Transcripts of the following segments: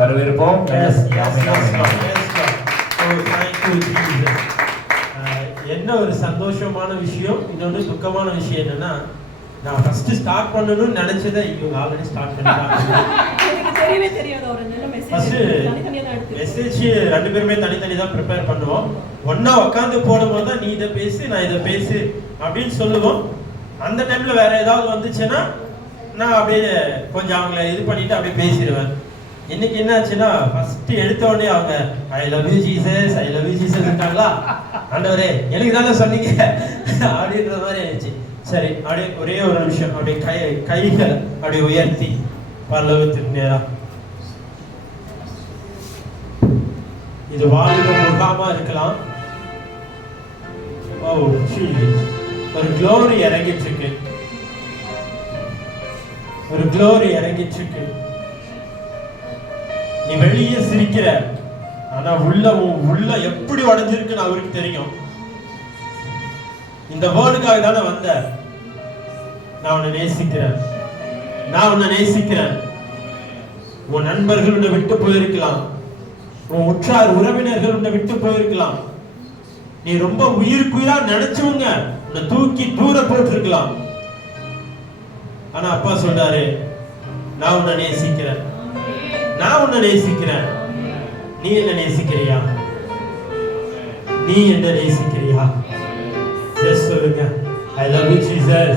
வரவேற்போம். என்ன ஒரு சந்தோஷமான விஷயம், இன்னொன்று துக்கமான விஷயம் என்னன்னா, நான் ஃபர்ஸ்ட் ஸ்டார்ட் பண்ணணும்னு நினைச்சதை இவங்க ஆல்ரெடி ஸ்டார்ட் பண்ணிட்டாங்க. மெசேஜ் ரெண்டு பேருமே தனித்தனி தான் ப்ரிப்பேர் பண்ணுவோம். ஒன்னா உட்காந்து போடும்போது தான் நீ இதை பேசு, நான் இதை பேசு அப்படின்னு சொல்லுவோம். அந்த டைம்ல வேற ஏதாவது வந்துச்சுன்னா நான் அப்படியே கொஞ்சம் அவங்கள இது பண்ணிட்டு அப்படியே பேசிடுவேன். இன்னைக்கு என்ன ஆச்சுன்னா, ஃபர்ஸ்ட் எடுத்த உடனே அவங்க I love you Jesus, I love you Jesus இருக்காங்களா, ஆண்டவரே எனக்கு தானே சொன்னீங்க அப்படின்ற மாதிரி ஆயிடுச்சு. சரி, அப்படியே ஒரே ஒரு நிமிஷம் அப்படியே கைகள் அப்படியே உயர்த்தி பரலோகத்திற்கு நேரா. இது வாலிப முகாமா இருக்கலாம். ஓ ஒரு க்ளோரி இறங்கிட்டு இருக்கு, ஒரு க்ளோரி இறங்கிட்டு இருக்கு. நீ வெளியே சிரிக்கிற, ஆனா உள்ள எப்படி உடைஞ்சிருக்குன்னு அவருக்கு தெரியும். இந்த வேர்டுக்காக தானே வந்த. நான் உன்னை நேசிக்கிறேன், நான் உன்னை நேசிக்கிறேன். உன் நண்பர்கள் உன்னை விட்டு போயிருக்கலாம், உன் உற்றார் உறவினர்கள் உன்னை விட்டு போயிருக்கலாம், நீ ரொம்ப உயிருக்குயிரா நினைச்சவங்க உன்னை தூக்கி தூர போட்டிருக்கலாம். ஆனா அப்பா சொல்றாரு, நான் உன்னை நேசிக்கிறேன், நான் உன்னை நேசிக்கிறேன். நீ என்ன நேசிக்கிறியா? நீ என்ன நேசிக்கிறியா? ஜஸ்ட் சொல்லுங்க, I love you Jesus,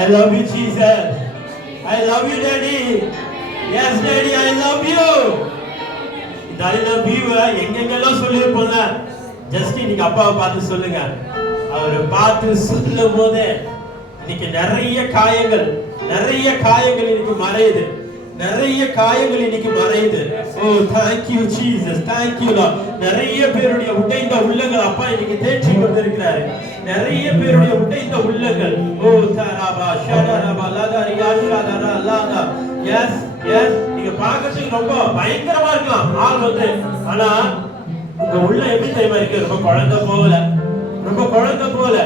I love you Jesus, I love you daddy, yes daddy I love you. இந்த I love you எங்கெங்கெல்லாம் சொல்லியிருப்போம்ல, ஜஸ்ட் இன்னைக்கு அப்பாவை பார்த்து சொல்லுங்க. அவரை பார்த்து சொல்லும் போது இன்னைக்கு நிறைய காயங்கள் இன்னைக்கு மறையுது, நிறைய காயங்கள் இன்னைக்கு மறையுது. ஓ thank you Jesus, thank you Lord. நிறைய பேருடைய உடைந்த உள்ளங்கள் அப்பா இன்னைக்கு தேற்றி கொண்டிருக்கிறாரு. நிறைய பேருடைய உடைந்த உள்ளங்கள். ஓ தராபா ஷடரபா லதரியா ஷடரா லாதா. எஸ் எஸ், நீங்க பார்க்கிறதுக்கு ரொம்ப பயங்கரமா இருக்கலாம் ஆள் வந்து, ஆனா உங்க உள்ள எப்படி தெரியுமா இருக்கு? ரொம்ப குழந்தை போல, ரொம்ப குழந்தை போல.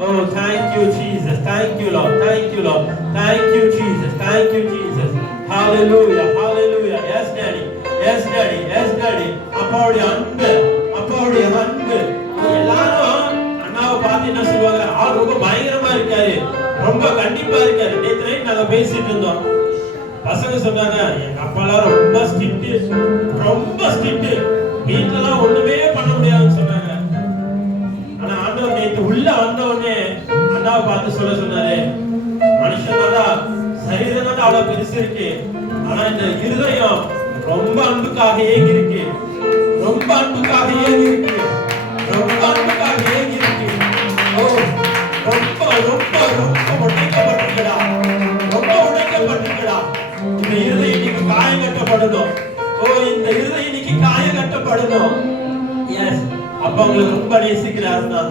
ஓ thank you Jesus, thank you Lord, thank you Lord, thank you Jesus, thank you Jesus. Hallelujah, hallelujah. Yes daddy, yes daddy, yes daddy. அப்பாவுடைய அன்பு, அப்பாவுடைய அன்பு. எல்லாரும் அண்ணாவை பார்த்து என்ன சொல்லுவாங்க? ஆள் ரொம்ப பயங்கரமா இருக்காரு, ரொம்ப கண்டிப்பா இருக்காரு. நேற்று நைட் நாங்க பேசிட்டு இருந்தோம். பசங்க சொன்னாங்க, எங்க அப்பாலாம் ரொம்ப ஸ்ட்ரிக்ட், ரொம்ப ஸ்ட்ரிக்ட், வீட்டுலலாம் ஒண்ணுமே பண்ண முடியாதுன்னு சொன்னாங்க. ஆனா ஆண்டவர் நேற்று உள்ள வந்த உடனே அண்ணாவை பார்த்து சொன்னாரு, மனுஷனால சரீரம் தான் அவ்வளவு பெருசு இருக்கு, ஆனா இந்த இருதயம் ரொம்ப அன்புக்காக ஏங்கி இருக்கு, ரொம்ப அன்புக்காக ஏங்கி இருக்கு, ரொம்ப அன்புக்காக ஏங்கி இருக்கு. ஓ ரொம்ப ரொம்ப ரொம்ப உடைக்கப்பட்டிருக்கடா, ரொம்ப உடைக்கப்பட்டிருக்கடா. இந்த இருதயம் இன்னைக்கு காயம் கட்டப்படணும். ஓ இந்த இருதயம் இன்னைக்கு காயம் கட்டப்படணும். எஸ், அப்பா உங்களை ரொம்ப நேசிக்கிறாருன்னா,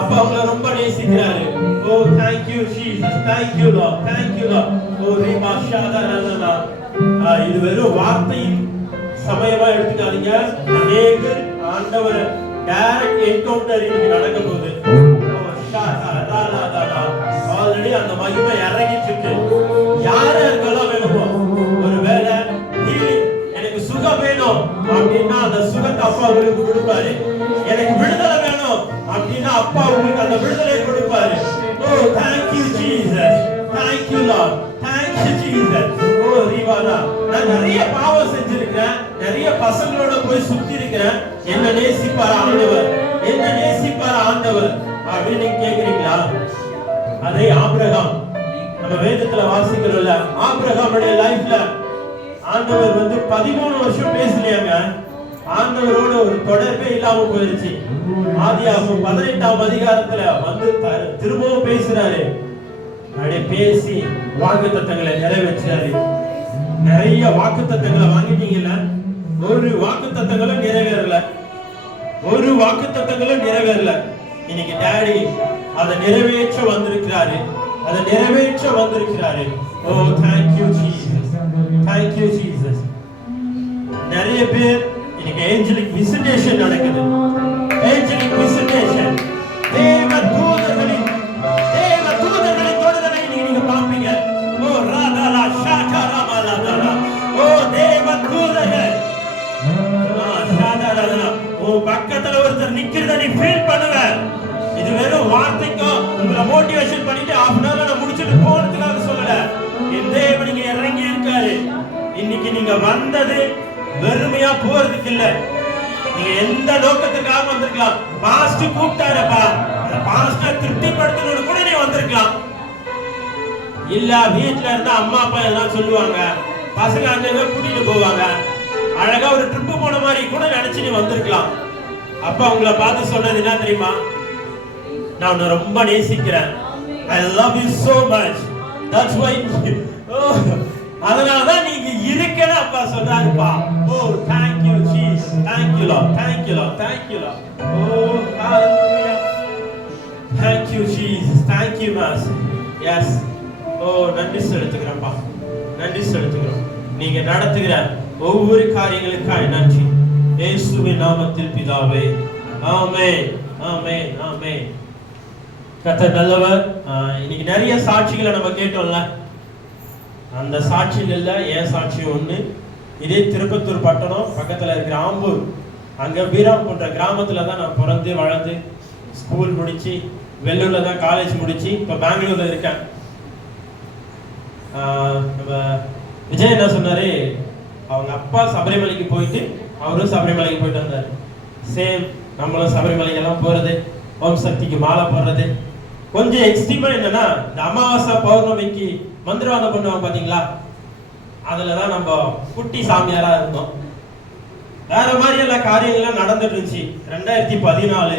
அப்பா உங்களை ரொம்ப நேசிக்கிறாரு. ஓ thank you Jesus, thank you Lord, thank you Lord. ஓ ரீமா ஷாதரலனா. இது வெறும் வார்த்தையின் சமயமா எடுத்துக்காதீங்க. அநேகர் ஆண்டவர் டைரக்ட் என்கவுண்டர் இன்னைக்கு நடக்க போகுது. ஆல்ரெடி அந்த மகிமை இறங்கிட்டு இருக்கு. யாரு இருக்கலாம் வேணுமோ, ஒருவேளை எனக்கு சுகம் வேணும் அப்படின்னா அந்த சுகத்தை அப்பா உங்களுக்கு கொடுப்பாரு. எனக்கு விடுதலை வேணும் அப்படின்னா அப்பா உங்களுக்கு அந்த விடுதலை கொடுப்பாரு. ஓ thank you Jesus, thank you Lord, thank you Jesus. ஓ ரீவானா, நான் நிறைய பாவம் செஞ்சிருக்கேன், நிறைய பசங்களோட போய் சுத்தி இருக்கிறேன். என்ன நேசிப்பார் ஆண்டவர், என்ன நேசிப்பார் ஆண்டவர் அப்படின்னு நீங்க கேக்குறீங்களா? அதே ஆபிரகாம், நம்ம வேதத்துல வாசிக்கிறோம்ல, ஆபிரகாமுடைய லைஃப்ல ஆண்டவர் வந்து 13 வருஷம் பேசலையாங்க. ஆண்டவரோட ஒரு தொடர்பே இல்லாம போயிருச்சு. ஆதியாகமம் 18ஆம் அதிகாரத்துல வந்து திரும்பவும் பேசுறாரு. அப்படியே பேசி வாக்குத்தத்தங்களை நிறைவேற்றாரு. நிறைய வாக்குத்தத்தங்களை வாங்கிட்டீங்கல்ல, ஒரு வாக்குத்தத்தங்களும் நிறைவேறல, ஒரு வாக்குத்தத்தங்களும் நிறைவேறல. இன்னைக்கு டாடி அதை நிறைவேற்ற வந்திருக்கிறாரு, அதை நிறைவேற்ற வந்திருக்கிறாரு. ஓ thank you Jesus. பேர் இன்னைக்கு ஏஞ்சலிக் விசிட்டேஷன் நடக்குது. ஏஞ்சலிக் விசிட்டேஷன், தேவ தூதர்களின் தொடுதலை நீங்க பாப்பீங்க. ஓ ராதாலா ஷாடா ராமாலாதா, ஓ தேவ தூதர்கள் பக்கத்துல ஒருத்தர் நிக்கிறத நீ ஃபீல் பண்ணுவ. இது வெறும் வார்த்தைக்கோ உங்களை மோட்டிவேஷன் பண்ணிட்டு half an hour நான் முடிச்சிட்டு போறதுக்காக சொல்லல. என் தேவன் இங்க இறங்கி இருக்காரு. இன்னைக்கு நீங்க வந்தது வெறுமையா போறதுக்கு இல்ல. நீங்க எந்த நோக்கத்துக்காக வந்திருக்கலாம். பாஸ்ட் கூப்பிட்டாரப்பா, அந்த பாஸ்ட திருப்திப்படுத்தணும்னு கூட நீ வந்திருக்கலாம். இல்ல வீட்டுல இருந்தா அம்மா அப்பா எல்லாம் சொல்லுவாங்க, பசங்க அங்க கூட்டிட்டு போவாங்க, அழகா ஒரு ட்ரிப் போன மாதிரி கூட நினைச்சு நீ வந்திருக்கலாம். அப்ப உங்களை பார்த்து சொல்றது என்ன தெரியுமா? நான் உன்னை ரொம்ப நேசிக்கிறேன். I love you so much. That's why அதனாலதான் நீங்க இருக்கணும் அப்பா சொல்றாருப்பா. Oh thank you Jesus, thank you Lord, thank you Lord, thank you Lord. Oh hallelujah, thank you Jesus, thank you Master. Yes, oh நன்றி செலுத்துகிறேன்ப்பா, நன்றி செலுத்துகிறோம். நீங்க நடத்துகிற ஒவ்வொரு காரியங்களுக்காக நன்றி. இயேசுவின் நாமத்தில் பிதாவே, ஆமென், ஆமென், ஆமென். கர்த்தர் நல்லவர். இன்னைக்கு நிறைய சாட்சிகளை நம்ம கேட்டோம்ல. அந்த சாட்சிகள்ல என் சாட்சி ஒண்ணு. இதே திருப்பத்தூர் பட்டணம் பக்கத்துல இருக்கிற ஆம்பூர், அங்க பீராம் போன்ற கிராமத்துல தான் நான் பிறந்து வளர்ந்து ஸ்கூல் முடிச்சு, வெள்ளூர்ல தான் காலேஜ் முடிச்சு இப்ப பெங்களூர்ல இருக்கேன். நம்ம விஜய் என்ன சொன்னாரு, அவங்க அப்பா சபரிமலைக்கு போயிட்டு அவரும் சபரிமலைக்கு போயிட்டு வந்தாரு. சேம் நம்மளும் சபரிமலைக்கெல்லாம் போறது, ஓம் சக்திக்கு மாலை போடுறது. கொஞ்சம் எக்ஸ்ட்ரீமா என்னன்னா, இந்த அமாவாசை பௌர்ணமிக்கு மந்திரவாதம் பண்ணுவாங்க பாத்தீங்களா, அதுலதான் நம்ம குட்டி சாமியாரா இருந்தோம். வேற மாதிரி எல்லா காரியங்கள்லாம் நடந்துட்டு இருந்துச்சு. 2014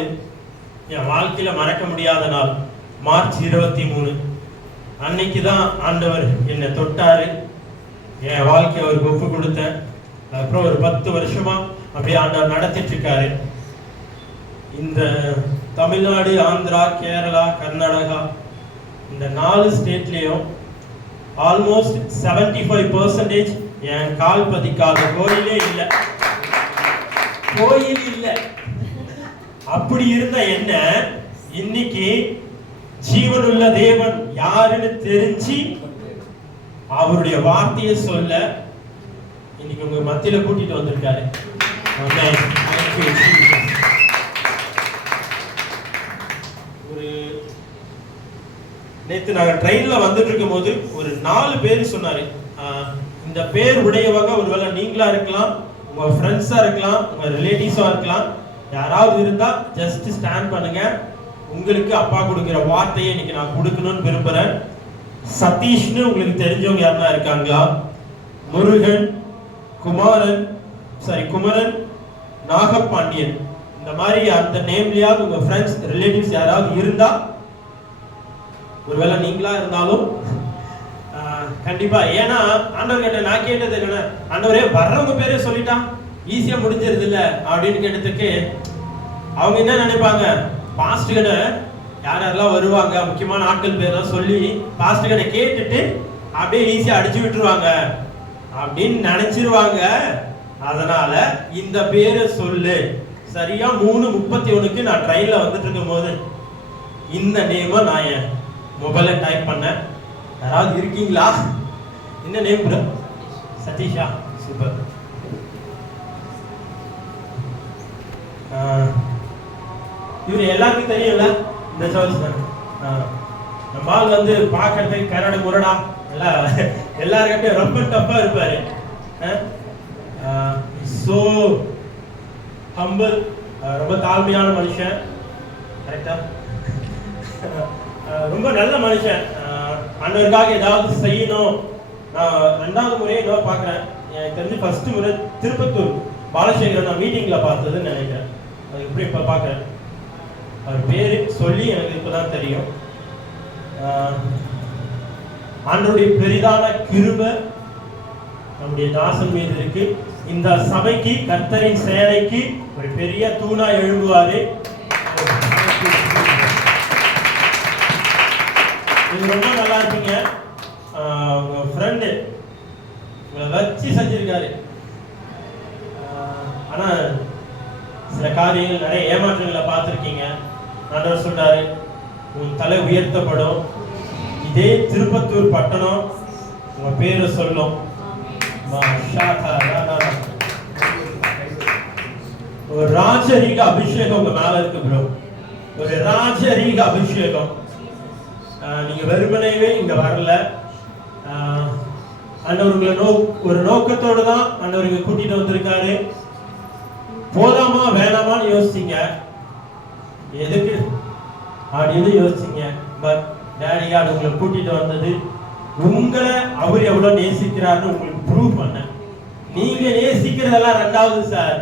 என் வாழ்க்கையில மறக்க முடியாத நாள் மார்ச் 23. அன்னைக்குதான் ஆண்டவர் என்னை தொட்டாரு. என் வாழ்க்கையை அவருக்கு ஒப்பு கொடுத்தேன். அப்புறம் ஒரு 10 வருஷமா அப்படியே ஆண்டவர் நடத்திட்டு இருக்காரு. இந்த தமிழ்நாடு, ஆந்திரா, கேரளா, கர்நாடகா இந்த 4 ஸ்டேட்லயும் ஆல்மோஸ்ட் 75% என் கால் பதிக்காத கோயிலே இல்லை, கோயில் இல்லை. அப்படி இருந்த என்ன இன்னைக்கு ஜீவனுள்ள தேவன் யாருன்னு தெரிஞ்சு அவருடைய வார்த்தையை சொல்ல இன்னைக்கு உங்க மத்தியில கூட்டிட்டு வந்திருக்காரு. ஒரு நேத்து நாங்க ட்ரெயின்ல வந்துட்டு இருக்கும் போது ஒரு 4 பேர் சொன்னாரு, இந்த பேர் உடையவங்க ஒருவேளை நீங்களா இருக்கலாம், உங்க ஃப்ரெண்ட்ஸா இருக்கலாம், உங்க ரிலேட்டிவ்ஸா இருக்கலாம். யாராவது இருந்தா ஜஸ்ட் ஸ்டாண்ட் பண்ணுங்க. உங்களுக்கு அப்பா கொடுக்கிற வார்த்தையை இன்னைக்கு நான் கொடுக்கணும்னு விரும்புறேன். சதீஷ்னு உங்களுக்கு தெரிஞ்சவங்க யாருன்னா இருக்காங்களா? முருகன், குமரன், நாகப்பாண்டியன், இந்த மாதிரி அந்த நேம்லயாவது உங்க ஃப்ரெண்ட்ஸ் ரிலேட்டிவ்ஸ் யாராவது இருந்தா, ஒருவேளை நீங்களா இருந்தாலும் கண்டிப்பா. ஏன்னா ஆண்டவர் கிட்ட நான் கேட்டது என்னன்னா, ஆண்டவரே வர்றவங்க பேரே சொல்லிட்டான் ஈஸியா முடிஞ்சிருது இல்ல அப்படின்னு கேட்டதுக்கு அவங்க என்ன நினைப்பாங்க, பாஸ்ட் கிட்ட யார் யாரெல்லாம் வருவாங்க முக்கியமான ஆட்கள் பேரெல்லாம் சொல்லி பாஸ்ட் கிட்ட கேட்டுட்டு அப்படியே ஈஸியா அடிச்சு விட்டுருவாங்க அப்படின்னு நினைச்சிருவாங்க. அதனால இந்த பேரை சொல்லு. சரியா 3:31 நான் ட்ரெயின்ல வந்துட்டு இருக்கும் போது இந்த நேம நான் என் மொபைல்ல டைப் பண்ணேன். யாராவது இருக்கீங்களா? என்ன நேம் ப்ரோ? சதீஷா, சூப்பர். இவரு எல்லாருக்கும் தெரியும்ல, இந்த சர்ச் தான். நம்ம ஆள் வந்து பார்க்கறதுக்கு கரடு முரடா எல்லாருக்கிட்டையும் ரொம்ப டஃப்பா இருப்பாரு. சோ ஹம்பிள், ரொம்ப தாழ்மையான மனுஷன். கரெக்டா? ரொம்ப நல்ல மனுஷன். ஆண்டவருக்காக ஏதாவது செய்யணும். நான் 2வது முறையை நான் பார்க்குறேன். எனக்கு தெரிஞ்சு ஃபர்ஸ்ட் முறை திருப்பத்தூர் பாலசேகரன் நான் மீட்டிங்ல பார்த்ததுன்னு நினைக்கிறேன். அது எப்படி இப்போ பார்க்குறேன். அவர் பேரு சொல்லி எனக்கு இப்போதான் தெரியும். ஆண்டவருடைய பெரிதான கிருபை நம்முடைய தாசன் மீது இருக்கு. இந்த சபைக்கு, கர்த்தரின் சேனைக்கு ஒரு பெரிய தூணா எழும்புவாரு. இது ரொம்ப நல்லா இருக்கீங்க. உங்க ஃப்ரெண்டு உங்களை வச்சு செஞ்சிருக்காரு. ஆனா சில காரியங்கள் நிறைய ஏமாற்றங்களை பார்த்துருக்கீங்க. ஆண்டவர் சொல்றாரு, உன் தலை உயர்த்தப்படும், இதே திருப்பத்தூர் பட்டணம் உங்க பேரை சொல்லும். ஒரு ராஜரீக அபிஷேகம் உங்க மேல இருக்கு ப்ரோ. ஒரு ராஜரீக அபிஷேகம். நீங்க வெறுமனவே இங்க வரல. ஆண்டவர் ஒரு நோக்கத்தோடு தான் ஆண்டவர் இங்க கூட்டிட்டு வந்திருக்காரு. போலாமா வேணாமான்னு யோசிச்சீங்க, எதுக்கு அப்படின்னு யோசிச்சீங்க. பட் டேடியா உங்களை கூட்டிட்டு வந்தது உங்களை அவர் எவ்வளவு நேசிக்கிறாருன்னு உங்களுக்கு ப்ரூவ் பண்ண. நீங்க நேசிக்கிறதெல்லாம் ரெண்டாவது சார்,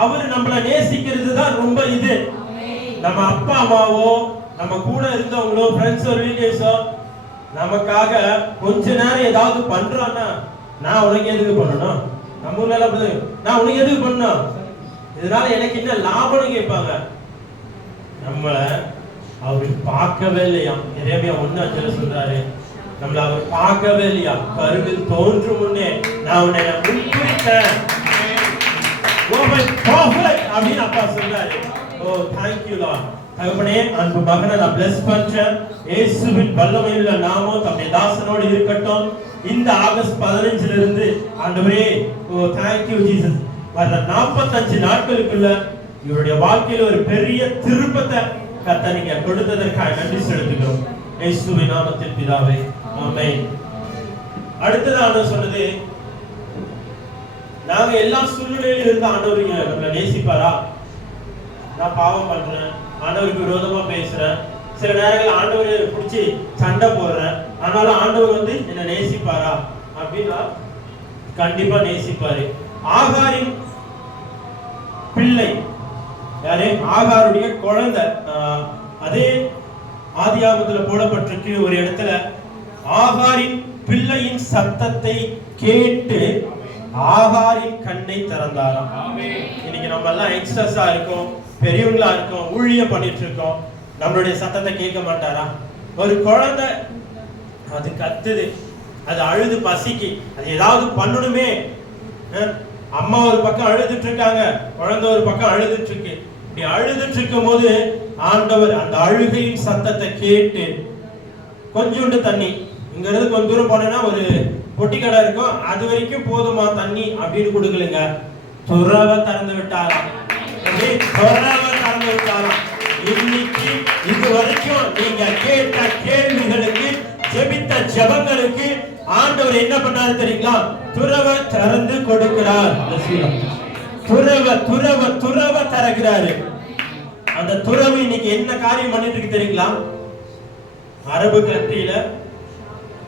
அவர் நம்மளை நேசிக்கிறது தான் ரொம்ப. இது நம்ம அப்பா அம்மாவோ நம்ம கூட இருந்தவங்களோ ஃப்ரெண்ட்ஸோ ரிலேட்டிவ்ஸோ நமக்காக கொஞ்ச நேரம் ஏதாவது பண்றோம்னா, நான் உனக்கு எதுக்கு பண்ணணும், நம்ம ஊர்ல நான் உனக்கு எதுக்கு பண்ணணும், இதனால எனக்கு என்ன லாபம்னு கேட்பாங்க. நம்மள அவர் பார்க்கவே இல்லையா. எரேமியா 1:5 சொல்றாரு, நம்மள அவர் பார்க்கவே இல்லையா. கருவில் தோன்றும் முன்னே நான் உன்னை முன்குறித்தேன் அப்படின்னு அப்பா சொல்றாரு. ஓ தேங்க்யூ லார்ட். தகப்பனே, அன்பு மகனை நான் பிளஸ் பண்றேன். இயேசுவின் வல்லமையுள்ள நாமம் தம்முடைய தாசனோடு இருக்கட்டும். இந்த ஆகஸ்ட் 15 இருந்து ஆண்டவரே, ஓ தேங்க்யூ ஜீசஸ், வர 45 நாட்களுக்குள்ள இவருடைய வாழ்க்கையில ஒரு பெரிய திருப்பத்தை கர்த்தர் நீங்க கொடுத்ததற்காக நன்றி செலுத்துகிறோம். இயேசுவின் நாமத்தில் பிதாவே, ஆமென். அடுத்தது ஆண்டவர் சொன்னது, நாங்க எல்லா சூழ்நிலையிலும் இருந்த ஆண்டவர் நம்மளை நேசிப்பாரா? நான் பாவம் பண்றேன், ஆண்டவருக்கு விரோதமா பேசுறேன், சில நேரங்கள் ஆண்டவர் பிடிச்சி சண்டை போடுறேன், ஆனாலும் ஆண்டவர் என்ன நேசிப்பாரா அப்படின்னா கண்டிப்பா நேசிப்பாரு. ஆகாரின் பிள்ளை யாரு? ஆகாருடைய குழந்தை. அதே ஆதியாகமத்துல போடப்பட்டிருக்கு ஒரு இடத்துல, ஆகாரின் பிள்ளையின் சத்தத்தை கேட்டு ஆகாரின் கண்ணை திறந்தாராம். இன்னைக்கு நம்ம எல்லாம் யங்ஸ்டர்ஸா இருக்கோம், பெரியவங்களா இருக்கோம், ஊழியம் பண்ணிட்டு இருக்கோம். நம்மளுடைய சத்தத்தை கேட்க மாட்டாரா? ஒரு குழந்தை அது கத்துது, அது அழுது பசிக்கு, அது ஏதாவது பண்ணணுமே. அம்மா ஒரு பக்கம் அழுதுட்டு இருக்காங்க, குழந்தை ஒரு பக்கம் அழுதுட்டு இருக்கு. இப்படி அழுதுட்டு இருக்கும் போது ஆண்டவர் அந்த அழுகையின் சத்தத்தை கேட்டு, கொஞ்சோண்டு தண்ணி, இங்க இருந்து கொஞ்ச தூரம் போனேன்னா ஒரு பொட்டி கடை இருக்கும், அது வரைக்கும் போதுமா தண்ணி அப்படின்னு கொடுக்கலுங்க, துறவை திறந்து விட்டாராம். துறவை திறந்து விட்டாராம். இன்னைக்கு இது வரைக்கும் நீங்க கேட்ட கேள்விகளுக்கு, ஜெபித்த ஜெபங்களுக்கு ஆண்டவர் என்ன பண்ணாரு தெரியுங்களா? துறவை திறந்து கொடுக்கிறார். துறவை தரகிறாரு. அந்த துறவு இன்னைக்கு என்ன காரியம் பண்ணிட்டு இருக்கு தெரியுங்களா? அரபு கண்ட்ரியில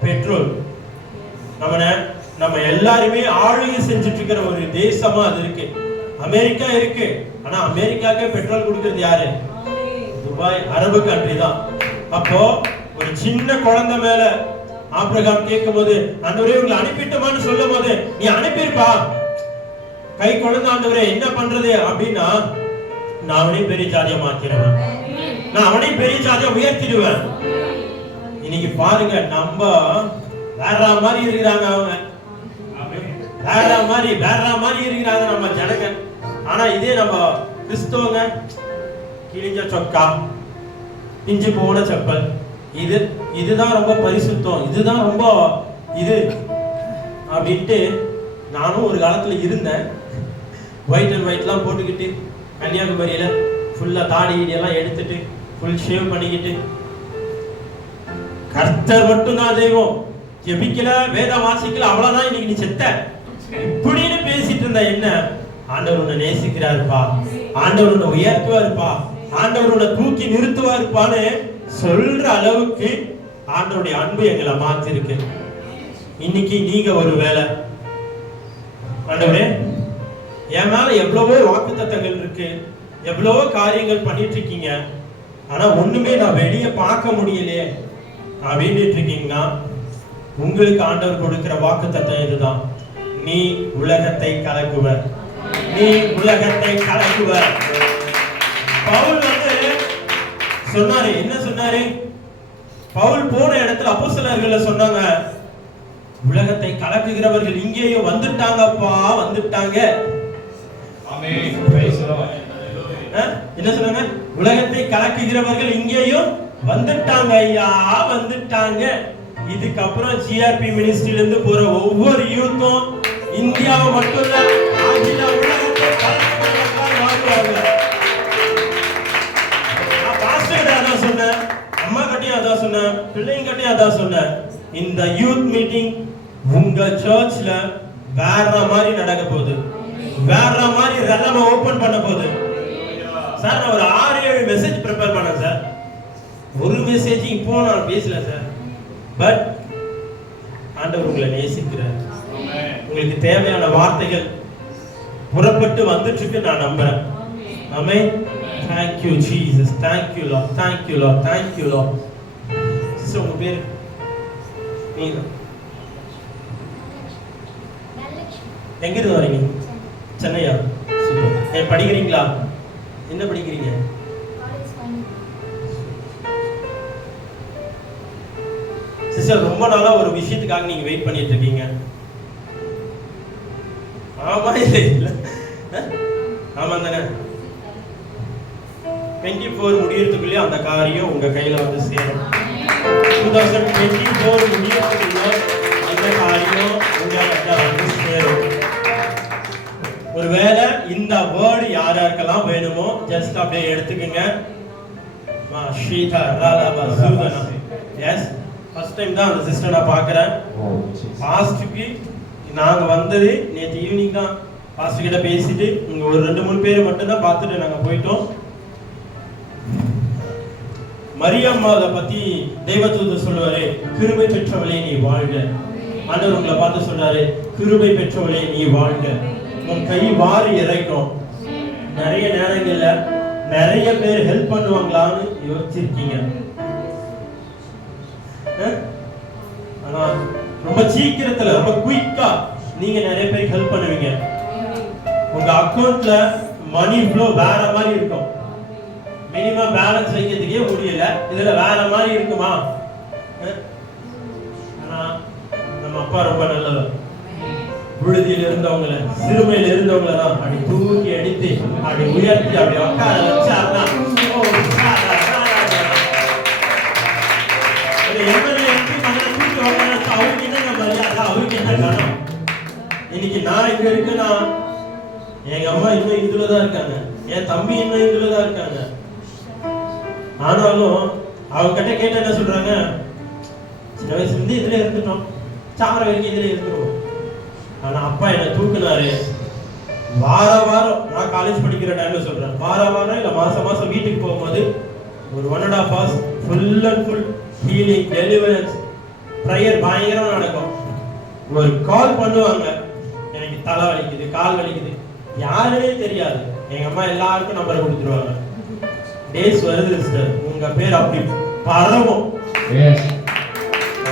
பெட்ரோல் நம்ம எல்லாருமே ஆளுகை செஞ்சுட்டு இருக்கிற ஒரு தேசமா அது இருக்கு. அமெரிக்கா இருக்கு, ஆனா அமெரிக்காக்கே பெட்ரோல் கொடுக்கிறது யாரு? துபாய், அரபு கண்ட்ரி தான். அப்போ ஒரு சின்ன குழந்தை மேல ஆபிரகாம் கேட்கும் போது, ஆண்டவரே உங்களை அனுப்பிட்டோமான்னு சொல்லும் போது, நீ அனுப்பியிருப்பா கை குழந்தை, ஆண்டவரே என்ன பண்றது அப்படின்னா, நான் அவனையும் பெரிய ஜாதியா மாத்திடுவேன், நான் அவனையும் பெரிய ஜாதியா உயர்த்திடுவேன். இன்னைக்கு பாருங்க, நம்ம வேற மாதிரி இருக்கிறாங்க, அவங்க வேற மாதிரி இருக்கிறாங்க நம்ம ஜனங்க. ஆனா இதே நம்ம கிறிஸ்தவங்க, கிழிஞ்ச சொக்கா, பிஞ்சு போன செப்பல், இதுதான் ரொம்ப பரிசுத்தம், இதுதான் ரொம்ப இது அப்படின்ட்டு. நானும் ஒரு காலத்துல இருந்தேன், ஒயிட் அண்ட் ஒயிட்லாம் போட்டுக்கிட்டு, கன்னியாகுமரியில ஃபுல்லா தாடி எல்லாம் எடுத்துட்டு ஃபுல் ஷேவ் பண்ணிக்கிட்டு, கர்த்தர் மட்டும் தான் தெய்வம், ஜெபிக்கல, வேத வாசிக்கல, அவ்வளவுதான் இன்னைக்கு நீ செத்த இப்படின்னு பேசிட்டு இருந்த என்ன? ஆண்டவர் உன்னை நேசிக்கிறாருப்பா, ஆண்டவர் உன்னை உயர்த்துவாருப்பா, ஆண்டவர் உன்னை தூக்கி நிறுத்துவாருப்பான்னு சொல்ற அளவுக்கு ஆண்டவருடைய அன்பு எங்களை மாத்திருக்கு. இன்னைக்கு நீங்க ஒரு வேலை, ஆண்டவரே என் மேல எவ்வளவோ வாக்குத்தத்தங்கள் இருக்கு, எவ்வளவோ காரியங்கள் பண்ணிட்டு இருக்கீங்க, ஆனா ஒண்ணுமே நான் வெளியே பார்க்க முடியலையே அப்படின்னு இருக்கீங்கன்னா, உங்களுக்கு ஆண்டவர் கொடுக்கிற வாக்குத்தத்தம் இதுதான், நீ உலகத்தை கலக்குவர், நீ உலகத்தை கலக்குவர். பவுல் சொன்னாரு, என்ன சொன்னாரு? பவுல் போன இடத்துல அப்போஸ்தலர்கள் சொன்னாங்க, உலகத்தை கலக்குகிறவர்கள் இங்கேயும் வந்துட்டாங்கப்பா, வந்துட்டாங்க. ஆமென். Praise the lord. என்ன சொன்னாங்க? உலகத்தை கலக்குகிறவர்கள் இங்கேயும் வந்துட்டாங்க ஐயா, வந்துட்டாங்க. இதுக்கப்புறம் ஜிஆர்பி மினிஸ்ட்ரியில இருந்து போற ஒவ்வொரு யூத்தும் இந்தியாவை மட்டும் இல்ல, அகில உலகத்தை கலக்குகிறவர்களா மாறுவாங்க. நான் பாஸ்டர் அதான் சொன்னேன், அம்மா கிட்டயும் அதான் சொன்னேன், பிள்ளைங்க கிட்டயும் அதான் சொன்னேன். இந்த யூத் மீட்டிங் உங்க சர்ச்ல வேற மாதிரி நடக்க போகுது, வேற மாதிரி ரெலம ஓபன் பண்ண போகுது. சார் நான் ஒரு 6-7 மெசேஜ் ப்ரிப்பேர் பண்ணேன் சார். ஒரு மெசேஜ் இப்போ நான் பேசல சார். பட் ஆண்டவர் உங்களை நேசிக்கிறார். உங்களுக்கு தேவையான வார்த்தைகள் புறப்பட்டு வந்துட்டு இருக்கு நான் நம்புறேன். ஆமென். Thank you Jesus. Thank you Lord. Thank you Lord. Thank you Lord. Sister உங்க பேர்? நீங்க எங்க இருந்து வரீங்க? சென்னையா? சூப்பர். படிக்கிறீங்களா? என்ன படிக்கிறீங்க? சிஸ்டர் ரொம்ப நாளா ஒரு விஷயத்துக்காக நீங்க வெயிட் பண்ணிட்டு இருக்கீங்க. ஆமா இல்ல? ஆமா தானே? 24 முடியறதுக்குள்ளே அந்த காரியம் உங்க கையில வந்து சேரும். 2024 முடியறதுக்குள்ள அந்த காரியம் உங்க கையில வந்து சேரும். ஒருவேளை இந்த வேர்ட் யாருக்கெல்லாம் வேணுமோ ஜஸ்ட் அப்படியே எடுத்துக்கங்க. எஸ், ஃபர்ஸ்ட் டைம் தான் அந்த சிஸ்டர் நான் பார்க்குறேன். பாஸ்ட்டுக்கு நாங்கள் வந்தது நேற்று ஈவினிங் தான். பாஸ்டர் கிட்ட பேசிட்டு இங்கே ஒரு 2-3 பேர் மட்டும் தான் பார்த்துட்டு நாங்கள் போயிட்டோம். மரியம்மாவை பற்றி தெய்வதூதர் சொல்லுவாரு, கிருபை பெற்றவளே நீ வாழ்க. ஆண்டவர் உங்களை பார்த்து சொல்றாரு, கிருபை பெற்றவளே நீ வாழ்க. உன் கை வாரி இறைக்கும். நிறைய நேரங்கள்ல நிறைய பேர் ஹெல்ப் பண்ணுவாங்களான்னு யோசிச்சிருக்கீங்க. ஆனா ரொம்ப சீக்கிரத்துல ரொம்ப குயிக்கா நீங்க நிறைய பேருக்கு ஹெல்ப் பண்ணுவீங்க. உங்க அக்கவுண்ட்ல மணி ஃப்ளோ வேற மாதிரி இருக்கும். மினிமம் பேலன்ஸ் வைக்கிறதுக்கே முடியல, இதுல வேற மாதிரி இருக்குமா? ஆனா நம்ம அப்பா ரொம்ப நல்லவர். விடுதியில் இருந்தவங்கள, சிறுமையில் இருந்தவங்கள தான் அப்படி தூக்கி அடித்து அப்படி உயர்த்தி அப்படி உட்கார வச்சாருன்னா அவருக்கு என்ன மரியாதை, அவருக்கு என்ன கணம். இன்னைக்கு நான் இங்க இருக்குன்னா எங்க அம்மா இன்னும் இதுலதான் இருக்காங்க, என் தம்பி இன்னும் இதுலதான் இருக்காங்க. ஆனாலும் அவங்க கிட்ட கேட்ட என்ன சொல்றாங்க, சின்ன வயசுல இருந்து இதுல இருந்துட்டோம், சாவர வரைக்கும் இதுல இருந்துருவோம். ஆனா அப்பா என்ன தூக்குனாரு. வாரம் நான் காலேஜ் படிக்கிற டைம்ல சொல்றேன், வாரம் இல்ல மாசம் வீட்டுக்கு போகும்போது ஒரு 1.5 hours full and full healing, deliverance, prayer பயங்கரமா நடக்கும். ஒரு கால் பண்ணுவாங்க, எனக்கு தலை வலிக்குது, கால் வலிக்குது, யாருமே தெரியாது. எங்க அம்மா எல்லாருக்கும் நம்பர் கொடுத்துருவாங்க. டேஸ் வருது சிஸ்டர், உங்க பேர் அப்படி பரவும்.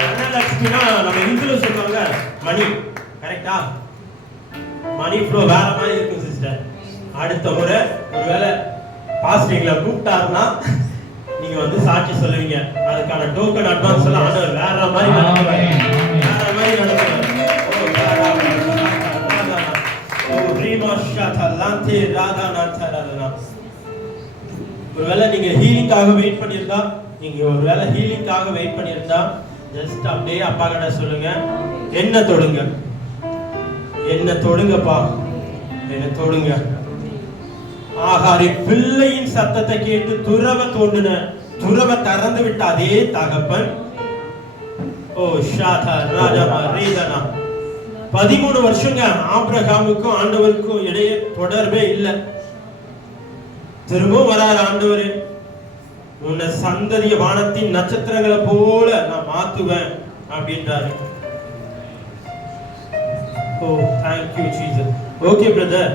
அண்ணலட்சுமினா நம்ம இந்துல சொல்லுவாங்க மணி, கரெக்டா? மணி ஃப்ளோ வேற மாதிரி இருக்கும் சிஸ்டர். அடுத்த முறை ஒருவேளை பாஸ்டிங்ல கூப்பிட்டாருன்னா நீங்க வந்து சாட்சி சொல்லுவீங்க. அதுக்கான டோக்கன் அட்வான்ஸ் எல்லாம் ஆர்டர் வேற மாதிரி நடக்குவாங்க, வேற மாதிரி நடக்குவாங்க. ஒருவேளை நீங்க ஹீலிங்காக வெயிட் பண்ணியிருந்தா, ஜஸ்ட் அப்படியே அப்பா கிட்ட சொல்லுங்க, என்ன தொடுங்க, என்ன தொடுங்கப்பா, என்ன தொடுங்க. ஆகாரி பிள்ளையின் சத்தத்தை கேட்டு துறவை தோண்டின, துறவை திறந்து விட்ட அதே தகப்பன் 13 வருஷங்க ஆபிரகாமுக்கும் ஆண்டவருக்கும் இடையே தொடர்பே இல்லை. திரும்பவும் வராரு ஆண்டவரே, உன்னை சந்ததிய வானத்தின் நட்சத்திரங்களை போல நான் மாத்துவேன் அப்படின்றாரு. Thank you Jesus. Okay brother,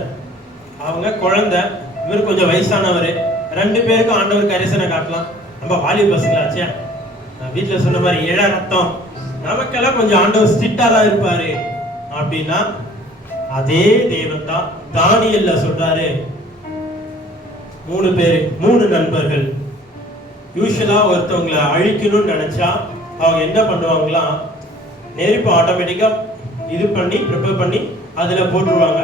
அவங்க குழந்தை, இவர் கொஞ்சம் வயசானவர், 2 பேருக்கும் ஆண்டவர் கரிசனை காட்டலாம். நம்ம வாலி பசங்களாச்சே, நான் வீட்டில் சொன்ன மாதிரி இள ரத்தம், நமக்கெல்லாம் கொஞ்சம் ஆண்டவர் ஸ்ட்ரிக்டா தான் இருப்பாரு அப்படின்னா, அதே தேவன் தான் தானியேல்ல சொல்றாரு, 3 பேர், 3 நண்பர்கள். யூசுவலா ஒருத்தவங்களை அழிக்கணும்னு நினைச்சா அவங்க என்ன பண்ணுவாங்களா, நெருப்பு ஆட்டோமேட்டிக்கா இது பண்ணி ப்ரிப்பேர் பண்ணி அதுல போட்டுருவாங்க.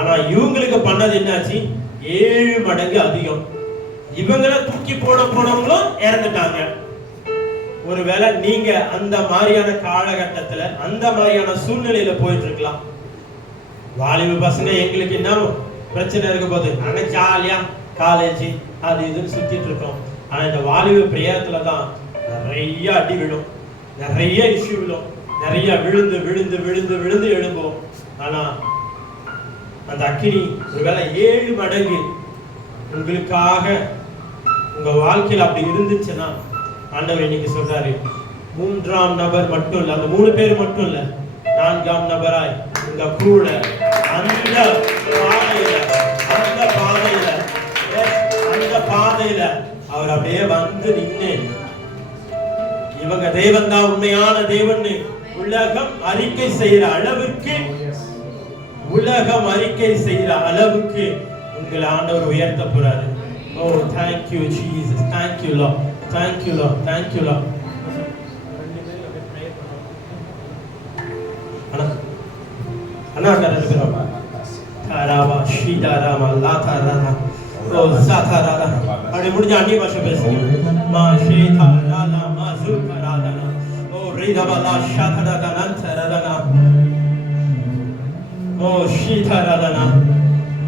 ஆனா இவங்களுக்கு பண்ணது என்னாச்சு? 7 மடங்கு அதிகம். இவங்கள தூக்கி போனவங்களும் இறந்துட்டாங்க. ஒருவேளை நீங்க அந்த மாதிரியான காலகட்டத்துல அந்த மாதிரியான சூழ்நிலையில போயிட்டு இருக்கலாம். வாலிப பசங்க எங்களுக்கு என்ன பிரச்சனை இருக்க போது, நாங்க ஜாலியா காலேஜ் அது இதுன்னு சுத்திட்டு இருக்கோம். ஆனா இந்த வாலிப பிரியத்துல தான் நிறைய அடி விழும், நிறைய இஷ்யூ விழும், நிறைய விழுந்து விழுந்து விழுந்து விழுந்து எழும்போம். ஆனா அந்த அக்கினி ஒருவேளை 7 மடங்கு உங்களுக்காக உங்க வாழ்க்கையில் அப்படி இருந்துச்சுன்னா ஆண்டவர் இன்னைக்கு சொல்றாரு, 3ஆம் நபர் மட்டும் இல்ல, அந்த 3 பேர் மட்டும் இல்ல, 4ஆம் நபராய் உங்க கூட அந்த பாதையில அவர் அப்படியே வந்து நின்று, இவங்க தேவன் தான் உண்மையான தேவன் உலகம் அறிக்கை செய்யற அளவுக்கு உங்களை ஆண்டவர் உயர்த்த போறாரு. Oh, thank you Jesus, thank you Lord, thank you Lord, thank you Lord. அண்ணா ரெண்டு பேரும் தாராவா ஷீதாராமா லாதாரானா ஓ சாதாரானா அப்படி முடிஞ்ச அந்நிய பாஷை பேசுங்க. மா ஷீதாரானா மா ஜுகரானா ஓ ரிதபலா ஷாதரானா தரானா ஓ ஷீதாரானா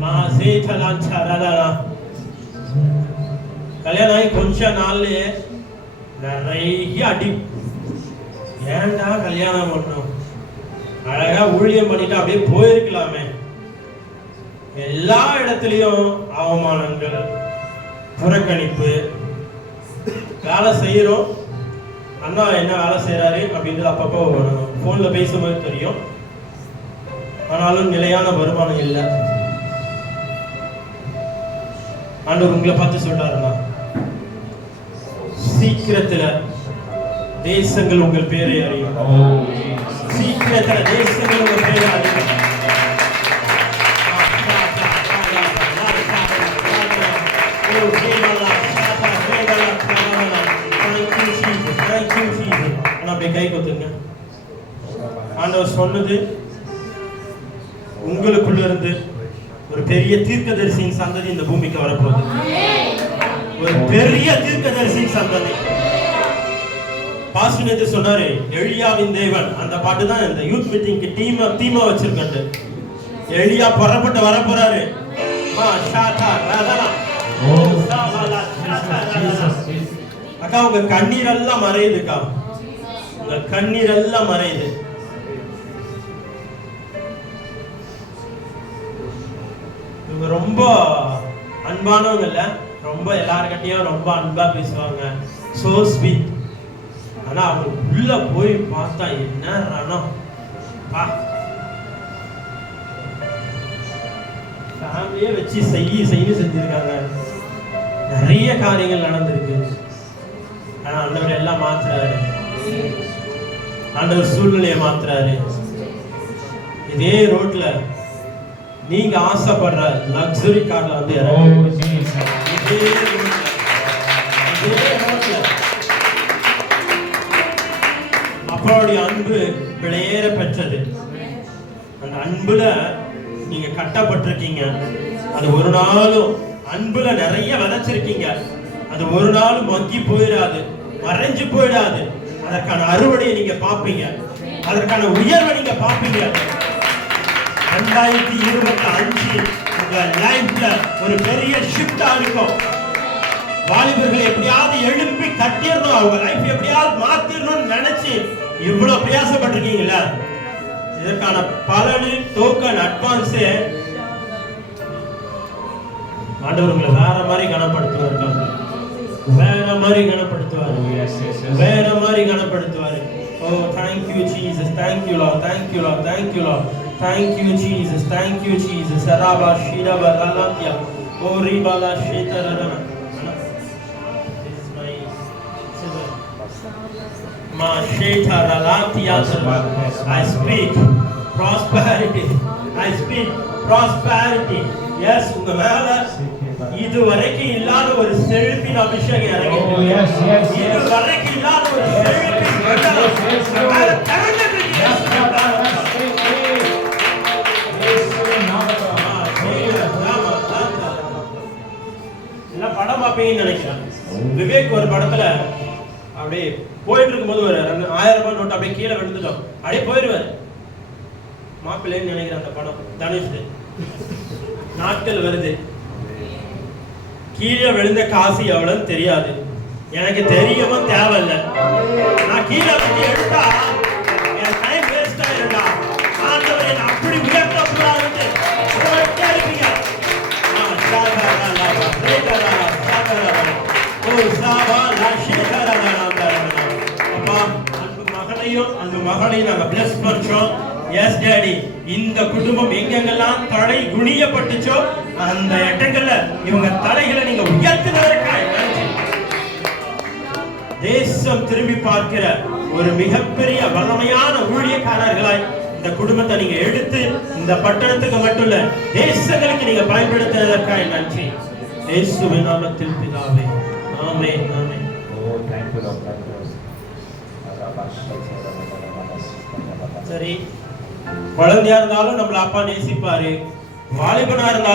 மா ஜேதலான் தரானா. கல்யாணம் ஆகி கொஞ்ச நாள்லயே நிறைய அடி. ஏன்டா கல்யாணம் பண்ணோம், அழகா ஊழியம் பண்ணிட்டு அப்படியே போயிருக்கலாமே. எல்லா இடத்துலயும் அவமானங்கள், புறக்கணிப்பு. வேலை செய்யறோம், அண்ணா என்ன வேலை செய்யறாரு அப்படின்றது அப்பப்போ போன்ல பேசும்போது தெரியும். ஆனாலும் நிலையான வருமானம் இல்லை. ஆண்டவர் உங்களை பார்த்து சொல்றாருன்னா, சீக்கிரத்துல தேசங்கள் உங்கள் பேரை அறியும். சீக்கிரத்துல தேசங்கள் உங்கள் பேரை அறியும். கை கொத்துங்க. ஆண்டவர் சொன்னது உங்களுக்குள்ள இருந்து ஒரு பெரிய தீர்க்கதரிசியின் சந்ததி இந்த பூமிக்கு வரப்போகுது. ஒரு பெரிய தீர்க்கதரிசியின் சந்ததி. பாஸ்டர் நேத்து சொன்னாரு, எலியாவின் தேவன். அந்த பாட்டு தான் இந்த யூத் மீட்டிங்க்கு டீமா வச்சிருக்காரு. எலியா புறப்பட்டு வர போறாரு. அக்கா உங்க கண்ணீர் எல்லாம் மறையுதுக்கா, உங்க கண்ணீர் எல்லாம் மறையுது. இவங்க ரொம்ப அன்பானவங்க இல்ல, ரொம்ப எல்லார்கிட்டயும் ரொம்ப அன்பா பேசுவாங்க. So sweet. ஆனா அவங்க உள்ள போய் பார்த்தா என்ன ரணம். ஃபேமிலியே வச்சு செய்ய செஞ்சிருக்காங்க. நிறைய காரியங்கள் நடந்திருக்கு. ஆனா ஆண்டவர் எல்லாம் மாத்துறாரு. ஆண்டவர் சூழ்நிலையை மாத்துறாரு. இதே ரோட்ல நீங்க ஆசைப்படுற லக்ஸரி கார்ல வந்து அப்பாவுடைய அன்பு விளையேற பெற்றது. அந்த அன்புல நீங்க கட்டப்பட்டிருக்கீங்க. அது ஒரு நாளும் அன்புல நிறைய விதைச்சிருக்கீங்க. அது ஒரு நாளும் மக்கி போயிடாது, மறைஞ்சு போயிடாது. அதற்கான அறுவடையை நீங்க பார்ப்பீங்க, அதற்கான உயர்வை நீங்க பார்ப்பீங்க. 2025 உங்க லைஃப்ல ஒரு பெரிய ஷிஃப்டா இருக்கும். வாலிபர்கள் எப்படியாவது எழுப்பி கட்டிடணும், அவங்க லைஃப் எப்படியாவது மாத்திரணும்னு நினைச்சு இவ்வளவு பிரயாசப்பட்டிருக்கீங்களா? இதற்கான பலனு டோக்கன் அட்வான்ஸ் ஆண்டவர் உங்களை வேற மாதிரி கனப்படுத்துவாரு, வேற மாதிரி கனப்படுத்துவாரு, வேற மாதிரி கனப்படுத்துவாரு. Oh, thank you Jesus, thank you Lord, thank you Lord, thank you Lord, thank you Jesus, thank you Jesus. Saraba shida balatia, ori bala shita rana. This is my scissor. Ma shita ralatia. I speak prosperity. I speak prosperity. Yes, உங்க மேல இதுவரைக்கும் இல்லாத ஒரு செழிப்பின் அபிஷேகம் இறங்கிட்டு. இதுவரைக்கும் இல்லாத ஒரு செழிப்பின் பார்ப்பீங்கன்னு நினைக்கிறேன். விவேக் ஒரு படத்துல அப்படியே போயிட்டு இருக்கும்போது ஒரு 1000 ரூபாய் நோட்டு அப்படியே கீழே விழுந்துட்டோம், அப்படியே போயிடுவாரு. மாப்பிள்ளைன்னு நினைக்கிறேன் அந்த படம், தனுஷ். நாட்கள் வருது, கீழே விழுந்த காசு எவ்வளவுன்னு தெரியாது, எனக்கு தெரியவும் தேவையில்லை. நான் கீழே வந்து எடுத்தா என் டைம் வேஸ்ட் ஆயிருந்தா ஆண்டவர் என்ன அப்படி உயர்த்தக்கூடாதுன்னு இருப்பீங்க. அந்த மகளையும் நாங்க பிளஸ் பண்றோம். எஸ் டாடி, இந்த குடும்பம் எங்கெங்கெல்லாம் தலை குனியப்பட்டுச்சோ அந்த இடங்கள்ல இவங்க தலைகளை நீங்க உயர்த்தினதற்காக நன்றி. தேசம் திரும்பி பார்க்கிற ஒரு மிகப்பெரிய வல்லமையான ஊழியக்காரர்களாய் இந்த குடும்பத்தை நீங்க எடுத்து இந்த பட்டணத்துக்கு மட்டும் இல்ல தேசங்களுக்கு நீங்க பயன்படுத்தினதற்காக நன்றி. இயேசுவின் நாமத்தில் பிதாவே, ஆமென், ஆமென். சரி, குழந்தையா இருந்தாலும் நம்மள அப்பா நேசிப்பாரு, வாலிபனா இருந்தாலும்